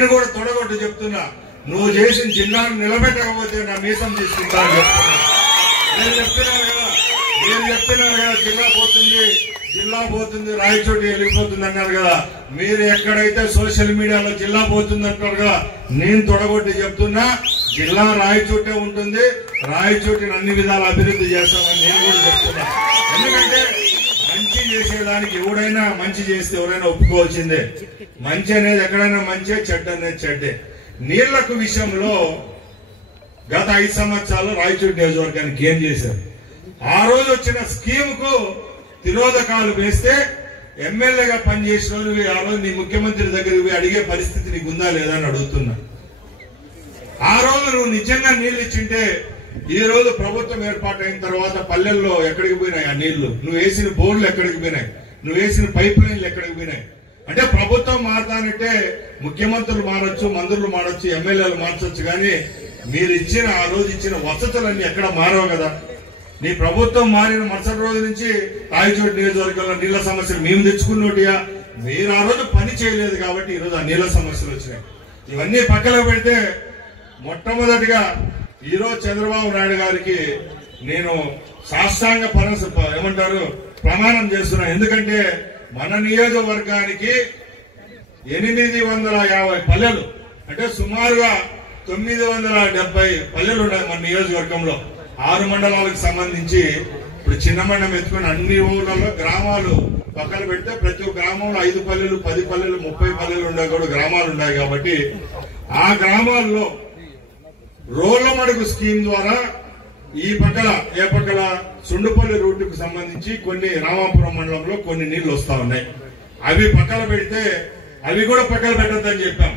నేను కూడా తొడగొట్టు చెప్తున్నా, నువ్వు చేసిన జిల్లాను నిలబెట్టకపోతే నా మీసం తీసుకుంటాను చెప్తున్నా. నేను చెప్తున్నాను కదా జిల్లా పోతుంది రాయచోటి వెళ్ళిపోతుంది అన్నారు కదా. మీరు ఎక్కడైతే సోషల్ మీడియాలో జిల్లా పోతుంది అంటారు కదా, నేను తొడగొట్టి చెప్తున్నా జిల్లా రాయచోటే ఉంటుంది. రాయచోటిని అన్ని విధాల అభివృద్ధి చేస్తామని నేను కూడా చెప్తున్నా. ఎందుకంటే మంచి చేసేదానికి ఎవడైనా మంచి చేస్తే ఎవరైనా ఒప్పుకోవాల్సిందే. మంచి అనేది ఎక్కడైనా మంచే, చెడ్డ అనేది చెడ్డే. నీళ్లకు విషయంలో గత 5 సంవత్సరాలు రాయచోటి నియోజకవర్గానికి ఏం చేశారు? ఆ రోజు వచ్చిన స్కీమ్ కు తిరోధకాలు వేస్తే ఎమ్మెల్యేగా పనిచేసిన రోజు ఆ రోజు నీ ముఖ్యమంత్రి దగ్గరికి అడిగే పరిస్థితి నీకు ఉందా లేదా అని అడుగుతున్నా. ఆ రోజు నువ్వు నిజంగా నీళ్లు ఇచ్చింటే ఈ రోజు ప్రభుత్వం ఏర్పాటైన తర్వాత పల్లెల్లో ఎక్కడికి పోయినాయి ఆ నీళ్లు? నువ్వు వేసిన బోర్లు ఎక్కడికి పోయినాయి? నువ్వు వేసిన పైప్ లైన్లు ఎక్కడికి పోయినాయి? అంటే ప్రభుత్వం మారతానంటే ముఖ్యమంత్రులు మారొచ్చు, మంత్రులు మారొచ్చు, ఎమ్మెల్యేలు మార్చొచ్చు, కానీ మీరు ఇచ్చిన ఆ రోజు ఇచ్చిన వసతులన్నీ ఎక్కడ మారవు కదా. నీ ప్రభుత్వం మారిన మరుసటి రోజు నుంచి రాయచోటి నియోజకవర్గంలో నీళ్ల సమస్యలు మేము తెచ్చుకున్నోటియా? మీరు ఆ రోజు పని చేయలేదు కాబట్టి ఈ రోజు ఆ నీళ్ల సమస్యలు వచ్చినాయి. ఇవన్నీ పక్కన పెడితే మొట్టమొదటిగా ఈరోజు చంద్రబాబు నాయుడు గారికి నేను సాష్టాంగ ప్రమాణం చేస్తున్నాను. ఎందుకంటే మన నియోజకవర్గానికి 850 పల్లెలు, అంటే సుమారుగా 970 పల్లెలు ఉన్నాయి మన నియోజకవర్గంలో. 6 మండలాలకు సంబంధించి ఇప్పుడు చిన్న మండలం ఎత్తుకుని అన్ని ఊర్లలో గ్రామాలు పక్కన పెడితే ప్రతి ఒక్క గ్రామంలో 5 పల్లెలు, 10 పల్లెలు, 30 పల్లెలు ఉండే కూడా గ్రామాలు ఉన్నాయి. కాబట్టి ఆ గ్రామాల్లో రోడ్ల మడుగు స్కీమ్ ద్వారా ఈ పక్కల సుండుపల్లి రూట్కు సంబంధించి కొన్ని రామాపురం మండలంలో కొన్ని నీళ్లు వస్తా ఉన్నాయి. అవి పక్కన పెడితే అవి కూడా పక్కన పెట్టద్దని చెప్పాం.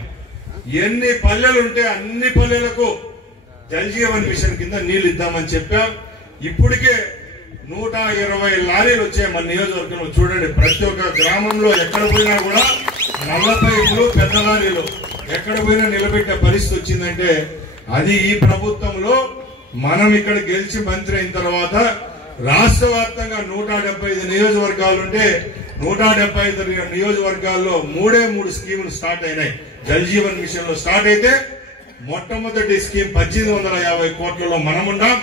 ఎన్ని పల్లెలు ఉంటే అన్ని పల్లెలకు జల్ జీవన్ మిషన్ కింద నీళ్లు ఇద్దామని చెప్పాం. ఇప్పటికే 120 లారీలు వచ్చాయి మన నియోజకవర్గంలో. చూడండి, ప్రతి ఒక్క గ్రామంలో ఎక్కడ పోయినా కూడా నల్ల పైపులు, పెద్ద లారీలు ఎక్కడ పోయినా నిలబెట్టే పరిస్థితి వచ్చిందంటే అది ఈ ప్రభుత్వంలో. మనం ఇక్కడ గెలిచి మంత్రి అయిన తర్వాత రాష్ట్ర వ్యాప్తంగా 175 నియోజకవర్గాలుంటే 175 నియోజకవర్గాల్లో 3 స్కీములు స్టార్ట్ అయినాయి. జల్ జీవన్ మిషన్ లో స్టార్ట్ అయితే మొట్టమొదటి స్కీమ్ 1850 కోట్లలో మనమున్నాం.